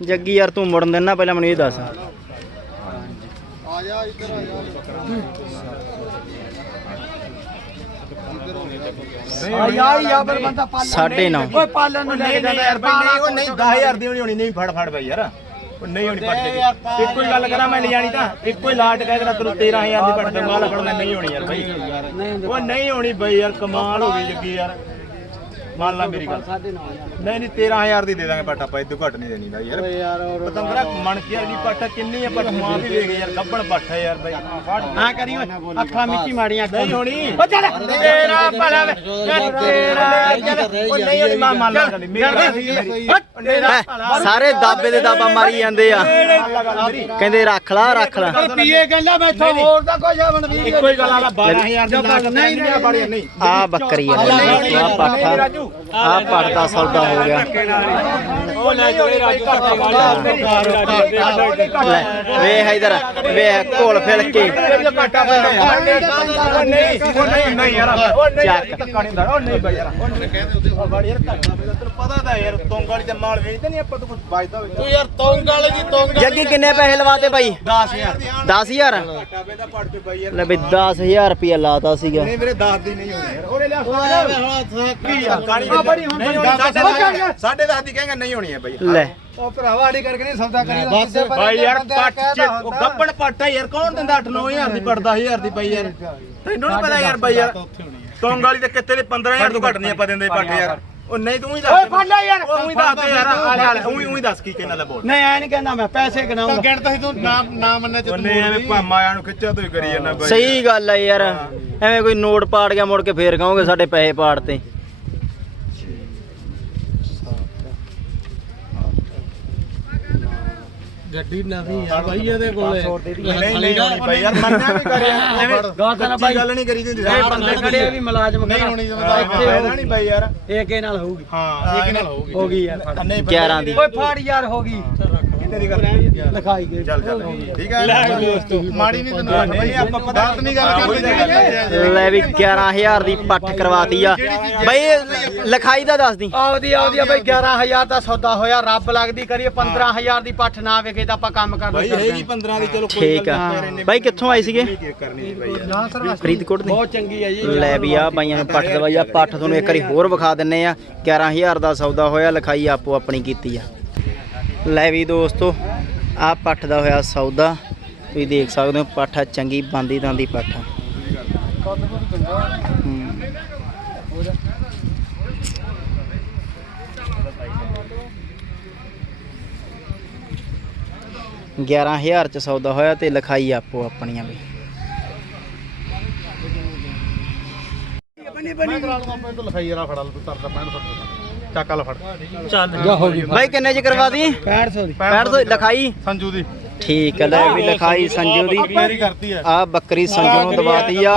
ਜੱਗੀ ਯਾਰ ਤੂੰ ਮੁੜਨ ਦੇਣਾ ਪਹਿਲਾਂ ਮੈਨੂੰ ਇਹ ਦੱਸ। ਆ ਫਿਰ ਬੰਦਾ ਪਾਲਣ ਸਾਢੇ ਨੌ ਓਏ ਪਾਲਣ ਨੂੰ ਲੈ ਕੇ ਜਾਂਦਾ ਯਾਰ ਬਈ ਨਹੀਂ ਉਹ ਨਹੀਂ। 10000 ਦੀ ਹੋਣੀ ਹੋਣੀ ਨਹੀਂ ਫੜ ਫੜ ਬਈ ਯਾਰ। ਉਹ ਨਹੀਂ ਹੋਣੀ ਪੱਟ ਦੇ ਇੱਕੋ ਹੀ ਗੱਲ ਕਰਾਂ ਮੈਂ ਲੈ ਜਾਣੀ ਤਾਂ। ਇੱਕੋ ਹੀ ਲਾਟ ਕਹਿ ਕਰਾਂ ਤੈਨੂੰ 13000 ਦੀ ਪੱਟ ਦੂੰਗਾ ਲਖੜ ਮੈਂ ਨਹੀਂ ਹੋਣੀ ਯਾਰ ਬਈ। ਉਹ ਨਹੀਂ ਹੋਣੀ ਬਈ ਯਾਰ ਕਮਾਲ ਹੋ ਗਈ ਜੱਗੀ ਯਾਰ। ਮੰਨ ਲਾ ਮੇਰੀ ਗੱਲ। ਨਹੀਂ ਨਹੀਂ 13000 ਦੀ ਦੇ ਦਾਂਗੇ ਪੱਟ ਆਪਾਂ ਇਦੋਂ ਘੱਟ ਨਹੀਂ ਦੇਣੀ ਬਾਈ ਯਾਰ। ਯਾਰ ਪਤੰਗਰਾ ਮਣ ਕੇ ਵਾਲੀ ਪੱਟ ਕਿੰਨੀ ਹੈ ਪੱਟ? ਮਾਂ ਵੀ ਵੇਖ ਯਾਰ ਗੱਬਣ ਪੱਟ ਹੈ ਯਾਰ ਬਈ। ਹਾਂ ਕਰੀ ਓਏ ਅੱਖਾਂ ਮਿੱਚੀ ਮਾੜੀਆਂ ਨਹੀਂ ਹੋਣੀ। ਉਹ ਚੱਲ ਤੇਰਾ ਭਲਾ ਵੇ। ਤੇਰਾ ਉਹ ਨਹੀਂ ਹੋਣੀ ਮਾਂ ਮੰਨ ਲਾ ਮੇਰੀ ਹੈਂ, ਸਾਰੇ ਦਾਬੇ ਦੇ ਦਾਬਾ ਮਾਰੀ ਜਾਂਦੇ ਆ। ਕਹਿੰਦੇ ਰੱਖ ਲਾ ਰੱਖ ਲਾ। ਪੀਏ ਕਹਿੰਦਾ ਮੈਂ ਇੱਥੋਂ ਹੋਰ ਦਾ ਕੁਝ ਬਣ ਵੀ ਇੱਕੋ ਹੀ ਗੱਲ ਆ 12000 ਦੀ ਨਹੀਂ ਨਹੀਂ ਬੜੀ ਨਹੀਂ। ਆ ਬੱਕਰੀ ਆ ਆ ਪੱਠਾ ਆ ਦਾ ਸੌਦਾ ਹੋ ਗਿਆ। ਉਹ ਲੈ ਚਲੇ ਰਾਜੂ ਧੱਕੇ ਲੈ ਵੇਖ ਇਧਰ ਵੇਖ ਘੋਲ ਫਿਲ ਕੇ। ਘਾਟਾ ਪੈਂਦਾ ਉਹ ਨਹੀਂ ਉਹ ਨਹੀਂ ਨਹੀਂ ਯਾਰ ਉਹ ਨਹੀਂ ਚੱਕ। ਧੱਕਾ ਨਹੀਂ ਹੁੰਦਾ ਉਹ ਨਹੀਂ ਬਈ ਯਾਰ ਉਹ ਨਹੀਂ ਕਹਿੰਦੇ ਉਹ ਬੜੀ ਯਾਰ ਘਾਟਾ ਪੈਂਦਾ ਤੈਨੂੰ ਪਤਾ ਤਾਂ ਹੈ ਯਾਰ ਤੋਂਗ ਵਾਲੀ ਤੇ ਮਾਲ ਵੇਚਦੇ ਨਹੀਂ ਆਪਾਂ ਤੋਂ ਕੁਝ ਬਚਦਾ ਹੋਵੇ ਤੂੰ ਯਾਰ ਤੋਂਗ ਵਾਲੇ ਦੀ ਤੋਂਗ ਜੱਗੀ ਕਿੰਨੇ ਪੈਸੇ ਲਵਾਤੇ ਬਾਈ? 10000 10000 ਘਾਟਾ ਪੈਂਦਾ ਪੜ ਤੇ ਬਈ ਯਾਰ ਲੈ ਬਈ 10000 ਰੁਪਿਆ ਲਾਤਾ ਸੀਗਾ। ਨਹੀਂ ਵੀਰੇ 10 ਦੀ ਨਹੀਂ ਹੋਣੀ ਯਾਰ। ਉਹਨੇ ਲਿਆ ਬੜੀ ਹੁਣ ਨਹੀਂ ਹੋਣੀ ਸਾਢੇ 10 ਦੀ ਕਹਿੰਗਾ ਨਹੀਂ ਹੋਣੀ ਹੈ ਬਈ। ਲੈ। ਉਹ ਭਰਾਵਾ ਆੜੀ ਕਰਕੇ ਨਹੀਂ ਸੌਦਾ ਕਰੀ ਬਸ ਬਾਈ ਯਾਰ ਪੱਟ ਚ ਉਹ ਗੱਬਣ ਪੱਟ ਆ ਯਾਰ ਕੌਣ ਦਿੰਦਾ 8-9000 ਦੀ ਪੜ 10000 ਦੀ ਬਾਈ ਯਾਰ। ਤੈਨੂੰ ਨਹੀਂ ਪਤਾ ਯਾਰ ਬਾਈ ਯਾਰ ਤੋਂਗ ਵਾਲੀ ਤੇ ਕਿੱਥੇ ਦੇ 15000 ਤੋਂ ਘੱਟ ਨਹੀਂ ਆਪਾਂ ਦਿੰਦੇ ਪੱਟ ਯਾਰ। ਉਹ ਨਹੀਂ ਤੂੰ ਹੀ ਦੱਸ ਓਏ ਫੜ ਲੈ ਯਾਰ। ਉਹ ਹੀ ਦੱਸ ਦੇ ਯਾਰ ਆਲੇ ਆਲੇ ਉਹੀ ਉਹੀ ਦੱਸ ਕੀ ਕਹਿਣਾ ਲੈ ਬੋਲ। ਨਹੀਂ ਐ ਨਹੀਂ ਕਹਿੰਦਾ ਮੈਂ ਪੈਸੇ ਗਿਣਾਉਂਗਾ ਗਿਣਤਾ ਸੀ ਤੂੰ ਨਾਮ ਨਾ ਮੰਨਿਆ ਚ ਉਹਨੇ ਐਵੇਂ ਭਾਮਾ ਆਇਆ ਨੂੰ ਖਿੱਚਿਆ ਤੂੰ ਹੀ ਕਰੀ ਜਾਂਦਾ ਬਾਈ। ਸਹੀ ਗੱਲ ਹੈ ਯਾਰ। ਐਵੇਂ ਕੋਈ ਨੋਟ ਪਾੜ ਗਿਆ ਮੁੜ ਕੇ ਫੇਰ ਕਹੋਗੇ ਸਾਡੇ ਪੈਸੇ ਪਾੜਤੇ। ਗੱਡੀ ਨਵੀਂ ਆ ਬਾਈ ਇਹਦੇ ਕੋਲੇ। ਨਹੀਂ ਨਹੀਂ ਹੋਣੀ ਬਾਈ ਯਾਰ ਮੰਨਿਆ ਵੀ ਕਰਿਆ। ਐਵੇਂ ਗਾਤਾ ਕੱਚੀ ਗੱਲ ਨਹੀਂ ਕਰੀ ਦੀ ਹੁੰਦੀ ਇਹ ਬੰਦੇ ਖੜੇ ਵੀ ਮੁਲਾਜ਼ਮ ਨਹੀਂ ਹੋਣੀ ਜਿਵੇਂ ਫਾਇਦਾ ਨਹੀਂ ਬਾਈ ਯਾਰ। ਏਕੇ ਨਾਲ ਹੋਊਗੀ। ਹਾਂ ਇੱਕ ਨਾਲ ਹੋਊਗੀ ਹੋ ਗਈ ਯਾਰ ਫੜ। ਨਹੀਂ 11 ਦੀ। ਓਏ ਫੜ ਯਾਰ ਹੋ ਗਈ। ਕਿੰਨੇ ਦੀ ਕਰ ਲਿਖਾਈ ਗਈ। ਚੱਲ ਚੱਲ। ਠੀਕ ਹੈ। ਦੋਸਤੋ ਮਾੜੀ ਨਹੀਂ ਤੈਨੂੰ ਨਹੀਂ ਆਪਾਂ ਪਤਾ ਗਲਤ ਨਹੀਂ ਗੱਲ ਕੀਤੀ ਲੈ ਵੀ 11000 ਦੀ ਪੱਟ ਕਰਵਾਤੀ ਆ। ਬਈ ਇਹ ਲਿਖਾਈ ਦਾ ਦੱਸ ਦੀ। ਆਉਦੀ ਆਉਦੀ ਆ ਬਈ 11000 ਦਾ ਸੌਦਾ ਹੋਇਆ ਰੱਬ ਲੱਗਦੀ ਕਰੀਏ 15000 ਦੀ ਪੱਠ ਨਾ ਵੇਖੇ ਤਾਂ ਆਪਾਂ ਕੰਮ ਕਰ ਬਾਈ ਹੈਗੀ 15 ਦੀ ਚਲੋ ਠੀਕ ਆ। ਬਾਈ ਕਿੱਥੋਂ ਆਏ ਸੀਗੇ? ਫਰੀਦਕੋਟ ਦੇ। ਬਹੁਤ ਚੰਗੀ ਆ ਜੀ। ਲੈ ਵੀ ਆ ਬਾਈਆਂ ਨੂੰ ਪੱਠ ਦਵਾਈ ਆ। ਪੱਠ ਤੁਹਾਨੂੰ ਇੱਕ ਵਾਰੀ ਹੋਰ ਵਿਖਾ ਦਿੰਨੇ ਆ। 11000 ਦਾ ਸੌਦਾ ਹੋਇਆ ਲਿਖਾਈ ਆਪੋ ਆਪਣੀ ਕੀਤੀ ਆ। ਲੈ ਵੀ ਦੋਸਤੋ ਆ ਪੱਠ ਦਾ ਹੋਇਆ ਸੌਦਾ। ਤੁਸੀਂ ਦੇਖ ਸਕਦੇ ਹੋ, ਪੱਠਾ ਚੰਗੀ ਬੰਦੀ ਦੰਦੀ ਪੱਠਾ ਗਿਆਰਾਂ ਹਜ਼ਾਰ ਚ ਸੌਦਾ ਹੋਇਆ ਤੇ ਲਿਖਾਈ ਆਪੋ ਆਪਣੀਆਂ ਵੀ। ਮੈਂ ਕਰਾ ਲੂੰਗਾ ਆਪਣੇ ਤੋਂ ਲਿਖਾਈ ਜਰਾ ਫੜਾ ਲ ਤੂੰ ਤਰਦਾ 65 ਚੱਕ ਲ ਫੜ। ਗਈ। ਬਾਈ ਕਿੰਨੇ ਚ ਕਰਵਾ ਦੀ? 6500 ਦੀ। 65 ਲਿਖਾਈ? ਸੰਜੂ ਦੀ। ਠੀਕ ਹੈ ਲੈ ਵੀ ਲਿਖਾਈ ਸੰਜੂ ਦੀ। ਆ। ਬੱਕਰੀ ਸੰਜੂ ਨੂੰ ਦਵਾਤੀ ਆ।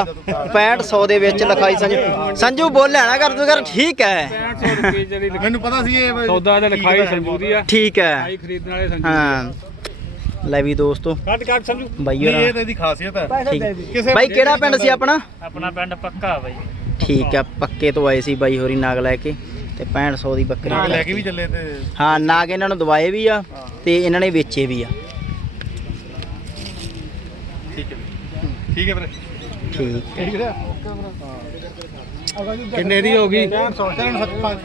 6500 ਦੇ ਵਿੱਚ ਲਿਖਾਈ ਸੰਜੂ। ਸੰਜੂ ਬੋਲਿਆ ਨਾ ਕਰ ਤੂੰ ਕਰ ਠੀਕ ਹੈ। ਮੈਨੂੰ ਪਤਾ ਸੀ ਇਹ ਸੌਦਾ ਤੇ ਲਿਖਾਈ ਸੰਜੂ ਦੀ ਆ। ਠੀਕ ਹੈ। ਖਰੀਦਣ ਵਾਲੇ ਸੰਜੂ ਹਾਂ। ਲੈ ਵੀ ਦੋਸਤੋ। ਕੱਟ ਕੱਟ ਸੰਜੂ। ਬਾਈ ਇਹ ਤਾਂ ਇਹਦੀ ਖਾਸੀਅਤ ਹੈ। ਕਿਸੇ ਬਾਈ ਕਿਹੜਾ ਪਿੰਡ ਸੀ ਆਪਣਾ? ਆਪਣਾ ਪਿੰਡ ਪੱਕਾ ਬਾਈ। ਠੀਕ ਆ ਪੱਕੇ ਤੋਂ ਆਏ ਸੀ ਬਾਈ ਹੋਰੀ ਨਾਗ ਲੈ ਕੇ। ਤੇ 6500 ਦੀ ਬੱਕਰੀ ਨਾਗ ਲੈ ਕੇ ਵੀ ਚੱਲੇ ਤੇ ਹਾਂ ਨਾਗ ਇਹਨਾਂ ਨੂੰ ਦਵਾਏ ਵੀ ਆ ਤੇ ਇਹਨਾਂ ਨੇ ਵੇਚੇ ਵੀ ਆ। ਠੀਕ ਹੈ। ਠੀਕ ਹੈ ਵੀਰੇ। ਠੀਕ। ਹੈ ਕਿੰਨੇ ਦੀ ਹੋ ਗਈ?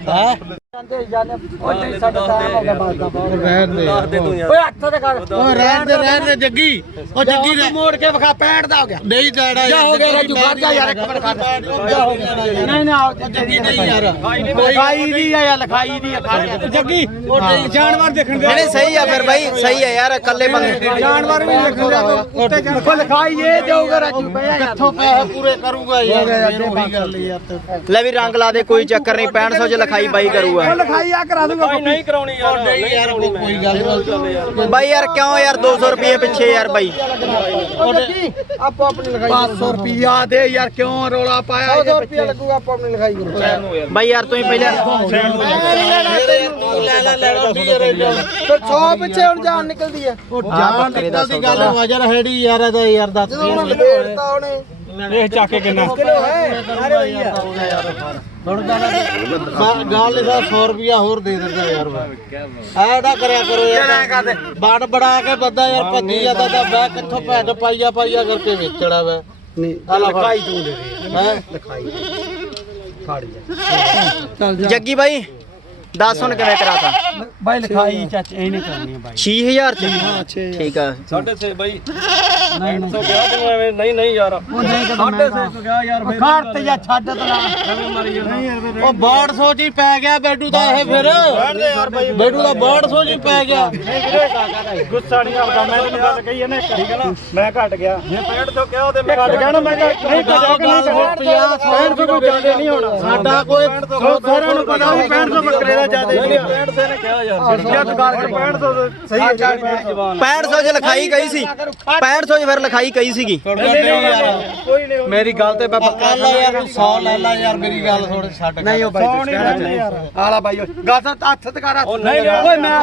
ਹਾਂ। ਜਾਂਦੇ ਜਾਂਦੇ ਉਹ ਨਹੀਂ ਸਾਡਾ ਟਾਈਮ ਹੋ ਗਿਆ ਬਾਤ ਦਾ ਰਹਿਣ ਦੇ। ਦੱਸ ਦੇ ਤੂੰ ਯਾਰ। ਓਏ ਹੱਥ ਤੇ ਕਰ। ਓਏ ਰਹਿਣ ਦੇ ਰਹਿਣ ਦੇ ਜੱਗੀ। ਉਹ ਜੱਗੀ ਨੇ ਮੋੜ ਕੇ ਵਿਖਾ 65 ਦਾ ਹੋ ਗਿਆ। ਨਹੀਂ ਜਾੜਾ ਜਾ ਹੋ ਗਿਆ ਰਾਜੂ ਖੜ ਜਾ ਯਾਰ ਇੱਕ ਮਿੰਟ ਖੜ ਜਾ ਹੋ ਗਿਆ ਨਹੀਂ ਨਾ ਜੱਗੀ ਨਹੀਂ ਯਾਰ। ਲਿਖਾਈ ਦੀ ਆ ਯਾਰ ਲਿਖਾਈ ਦੀ ਆ ਜੱਗੀ ਉਹ ਨਹੀਂ ਜਾਨਵਰ ਦੇਖਣ ਦੇ ਨਹੀਂ ਸਹੀ ਆ ਫਿਰ ਬਾਈ ਸਹੀ ਆ ਯਾਰ ਇਕੱਲੇ ਬੰਦੇ। ਜਾਨਵਰ ਵੀ ਦੇਖਣ ਦੇ ਉੱਤੇ ਦੇਖੋ ਲਿਖਾਈ ਇਹ ਦੇਊਗਾ ਰਾਜੂ ਕਿੱਥੋਂ ਪੈਸੇ ਪੂਰੇ ਕਰੂਗਾ ਯਾਰ ਉਹੀ ਗੱਲ। ਯਾਰ ਲੈ ਵੀ ਰੰਗ ਲਾ ਦੇ ਕੋਈ ਚੱਕਰ ਨਹੀਂ 6500 ਚ ਲਿਖਾਈ ਬਾਈ ਕਰੂਗਾ। ਲਿਖਾਈ ਆ ਕਰਾ ਦੂੰਗਾ ਨਹੀਂ ਕਰਾਉਣੀ ਯਾਰ। ਨਹੀਂ ਯਾਰ ਕੋਈ ਗੱਲ ਨਹੀਂ। ਬਾਈ ਯਾਰ ਕਿਉਂ ਯਾਰ? 200 ਰੁਪਏ ਪਿੱਛੇ ਯਾਰ ਬਾਈ। ਆਪੋ ਆਪਣੀ ਲਿਖਾਈ। 500 ਰੁਪਿਆ ਦੇ ਯਾਰ ਕਿਉਂ ਰੋਲਾ ਪਾਇਆ 100 ਰੁਪਿਆ ਲੱਗੂਗਾ ਆਪੋ ਆਪਣੀ ਲਿਖਾਈ ਕਰੋ ਬਾਈ ਯਾਰ ਤੂੰ ਹੀ ਪਹਿਲਾਂ ਲੈ ਲੈ ਲੈ ਫਿਰ 100 ਪਿੱਛੇ ਹੁਣ ਜਾਨ ਨਿਕਲਦੀ ਹੈ ਜਾ ਬੱਕਰੇ ਦਾ ਸੌਦਾ। ਵਜਰ ਹੈੜੀ ਯਾਰ ਇਹਦਾ ਯਾਰ ਦੱਸ ਜਦੋਂ ਉਹਨੇ ਲਪੇੜਤਾ ਉਹਨੇ ਇਹ ਚੱਕ ਕੇ ਕਿੰਨਾ? ਗੱਲ ਇਹਦਾ 100 ਰੁਪਿਆ ਹੋਰ ਦੇ ਦਿੰਦਾ ਯਾਰ ਮੈਂ। ਐਡਾ ਕਰਿਆ ਕਰੋ ਯਾਰ। ਬੜ ਬੜਾ ਕੇ ਬੰਦਾ ਯਾਰ ਭੱਜੀ ਜਾਂਦਾ ਤਾਂ ਮੈਂ ਕਿੱਥੋਂ ਭੈਣ ਪਾਈਆ ਪਾਈਆ ਕਰਕੇ ਵੇਚਣਾ ਵਾ ਨਹੀਂ ਲਖਾਈ ਤੂੰ ਦੇ ਹੈ? ਜੱਗੀ ਬਾਈ। ਦੱਸ ਹੁਣ ਕਿਵੇਂ ਕਰਾਤਾ ਬਾਈ ਲਿਖਾਈ ਚਾਚੇ ਇਹ ਨਹੀਂ ਕਰਨੀ ਬਾਈ। 6000 ਚ ਠੀਕ ਆ। ਸਾਢੇ ਬਾਈ। ਨਹੀਂ ਨਹੀਂ। ਗਿਆ ਤੈਨੂੰ ਐਵੇਂ ਨਹੀਂ ਨਹੀਂ ਯਾਰ। ਉਹ ਨਹੀਂ ਸਾਢੇ 600 ਗਿਆ ਯਾਰ ਖਾੜ ਤੇ ਜਾਂ ਛੱਡ ਤਲਾ ਉਹ ਬਾੜ ਸੌ ਚ ਹੀ ਪੈ ਗਿਆ ਬੈਡੂ ਦਾ ਇਹ ਫਿਰ। ਬੈਡੂ ਦਾ ਬਾੜ ਸੌ ਚ ਹੀ ਪੈ ਗਿਆ। ਗੁੱਸਾ ਨਹੀਂ ਆਉਂਦਾ ਮੈਂ ਤੈਨੂੰ ਗੱਲ ਕਹੀ ਇਹਨੇ ਠੀਕ ਹੈ ਨਾ? ਮੈਂ ਘਟ ਗਿਆ। ਜੇ 65 ਤੋਂ ਕਿਹਾ ਉਹਦੇ ਮੈਂ ਘਟ ਗਿਆ ਨਾ ਮੈਂ ਨਹੀਂ ਘਟਿਆ ਕਿ ਨਹੀਂ ਘਟਿਆ 65 ਤੋਂ ਕੋਈ ਜ਼ਿਆਦਾ ਨਹੀਂ ਹੋਣਾ। ਸਾਡਾ ਕੋਈ ਸਾਰਿਆਂ ਨੂੰ ਪਤਾ ਵੀ 65 ਤੋਂ ਬੱਕਰੇ ਦਾ ਜ਼ਿਆਦਾ ਨਹੀਂ 65 ਸੇ ਨੇ ਕਿਹਾ ਯਾਰ। ਜੱਟ ਗੱਲ ਕੇ 65 ਤੋਂ ਸਹੀ ਹੈ 6500 ਚ ਲਿਖਾਈ ਕਹੀ ਸੀ। 6500 ਚ ਫਿਰ ਲਿਖਾਈ ਕਹੀ ਸੀਗੀ। ਕੋਈ ਨਹੀਂ ਮੇਰੀ ਗੱਲ ਤੇ ਮੈਂ ਪੱਕਾ ਲਾ ਯਾਰ ਤੂੰ 100 ਲੈ ਲੈ ਯਾਰ ਮੇਰੀ ਗੱਲ ਥੋੜੀ ਛੱਡ ਨਹੀਂ ਉਹ ਬਾਈ ਆਲਾ ਬਾਈ ਗੱਲ ਤਾਂ ਹੱਥ ਤੇ ਕਰ ਨਹੀਂ ਓਏ ਮੈਂ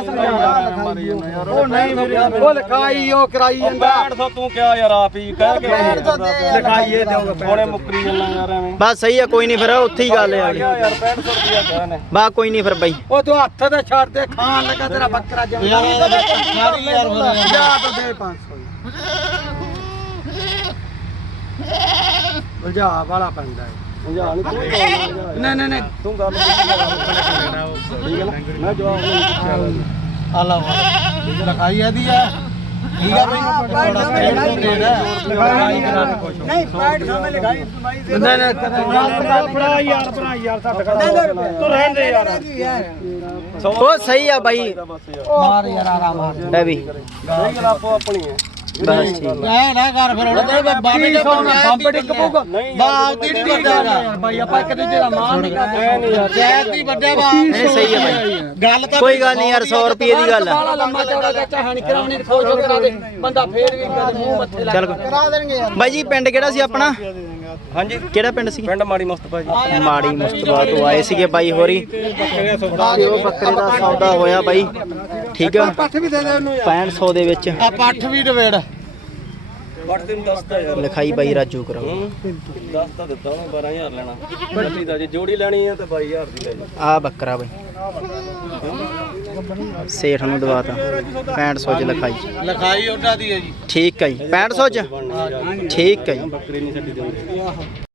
ਉਹ ਨਹੀਂ ਮੇਰੀ ਉਹ ਲਿਖਾਈ ਉਹ ਕਰਾਈ ਜਾਂਦਾ। 6500 ਤੂੰ ਕਿਹਾ ਯਾਰ ਆਪ ਹੀ ਕਹਿ ਕੇ ਲਿਖਾਈ ਇਹ ਦੇਉਂਗਾ ਹੁਣੇ ਮੁੱਕਰੀ ਜੰਨਾ ਯਾਰ ਐਵੇਂ। ਬਸ ਸਹੀ ਆ ਕੋਈ ਨਹੀਂ ਫਿਰ ਉੱਥੇ ਹੀ ਗੱਲ ਆ ਯਾਰ 6500 ਰੁਪਇਆ ਕਿਹਾ ਨੇ। ਬਾ ਕੋਈ ਨਹੀਂ ਫਿਰ ਬਾਈ। ਉਹ ਤੂੰ ਹੱਥ ਤੇ ਛੱਡ ਦੇ ਖਾਣ ਲੱਗਾ ਤੇਰਾ ਬੱਕਰਾ ਜਮ ਯਾਰ ਯਾਰ ਜਾ ਤਾਂ ਦੇ 500 ਉਲਝਾ ਵਾਲਾ ਪੈਂਦਾ ਹੈ ਨਹੀਂ ਨਹੀਂ ਨਹੀਂ ਤੂੰ ਗੱਲ ਠੀਕ ਹੈ ਨਾ? ਮੈਂ ਜਵਾਬ ਨਹੀਂ ਪੁੱਛਿਆ ਆਲਾ ਵਾਲਾ ਲਿਖਾਈ ਇਹਦੀ ਹੈ ਠੀਕ ਹੈ ਬਈ? ਥੋੜਾ ਸਟੇਟ ਤੋਂ ਦੇਣਾ ਲਿਖਾਈ ਕਰਾ ਕੇ ਕੁਛ ਨਹੀਂ 65 ਸਮੇਂ ਲਿਖਾਈ ਨਹੀਂ ਨਹੀਂ ਭਰਾ ਯਾਰ ਭਰਾ ਯਾਰ ਛੱਡ ਕਰ ਤੂੰ ਰਹਿਣ ਦੇ ਯਾਰ। ਉਹ ਸਹੀ ਆ ਬਾਈ। ਮਾਰ ਯਾਰ ਆਰਾਮ ਲੈ ਵੀ। ਸਹੀ ਗੱਲ ਆਪੋ ਆਪਣੀ ਹੈ। ਬਸ ਠੀਕ। ਐ ਨਾ ਕਰ ਫਿਰ ਹੁਣ ਤੇ ਬਾਬੇ ਦੇ ਬੰਬ ਡਿੱਗ ਪਊਗਾ। ਬਾਪ ਦੀ ਨਹੀਂ ਵੱਡੇਗਾ ਭਾਈ ਆਪਾਂ ਇੱਕ ਦੂਜੇ ਦਾ ਮਾਨ ਨਹੀਂ ਕਰਦੇ। ਨਹੀਂ ਯਾਰ ਜੈਤ ਦੀ ਵੱਡੇ ਬਾਪ ਨਹੀਂ ਸਹੀ ਆ ਬਾਈ। ਗੱਲ ਤਾਂ ਕੋਈ ਗੱਲ ਨਹੀਂ ਯਾਰ 100 ਰੁਪਏ ਦੀ ਗੱਲ ਆ। ਬਾਲਾ ਲੰਮਾ ਚੌੜਾ ਤੇ ਚਾਹਣ ਕਰਾਉਣੀ ਖੋਜ ਹੋ ਕਰਾ ਦੇ। ਬੰਦਾ ਫੇਰ ਵੀ ਕਦੇ ਮੂੰਹ ਮੱਥੇ ਲਾ ਚੱਲ ਕਰਾ ਦੇਣਗੇ ਯਾਰ। ਬਾਈ ਜੀ ਪਿੰਡ ਕਿਹੜਾ ਸੀ ਆਪਣਾ? ਹਾਂਜੀ। ਕਿਹੜਾ ਪਿੰਡ ਸੀ? ਪਿੰਡ ਮਾੜੀ ਮੁਸਤਫਾ ਜੀ। ਮਾੜੀ ਮੁਸਤਫਾ ਤੋਂ ਆਏ ਸੀਗੇ ਬਾਈ ਹੋਰੀ। ਉਹ ਬੱਕਰੇ ਦਾ ਸੌਦਾ ਹੋਇਆ ਬਾਈ। ਠੀਕ ਆ। ਪੱਠ ਵੀ ਦੇ ਦੇ ਉਹਨੂੰ 6500 ਦੇ ਵਿੱਚ। ਆ ਪੱਠ ਵੀ ਡਵੇੜ ਵੱਟ ਤੈਨੂੰ ਦੱਸਦਾ ਯਾਰ। ਲਿਖਾਈ ਬਾਈ ਰਾਜੂ ਕਰਾਓ। ਦੱਸ ਤਾਂ ਦਿੱਤਾ ਮੈਂ 12000 ਲੈਣਾ। ਬੱਤੀ ਦਾ ਜੇ ਜੋੜੀ ਲੈਣੀ ਹੈ ਤਾਂ 22000 ਦੀ ਲੈ ਆ ਬੱਕਰਾ ਬਾਈ। ਸੇਠ ਨੂੰ ਦਵਾਤਾ। 6500 ਚ ਲਿਖਾਈ। ਲਿਖਾਈ ਉਹਨਾਂ ਦੀ ਹੈ ਜੀ। ਠੀਕ ਹੈ ਜੀ। 6500 ਚ? ਠੀਕ ਹੈ ਜੀ। ਬੱਕਰੀ ਨਹੀਂ ਛੱਡੀ ਦਿੰਦੇ।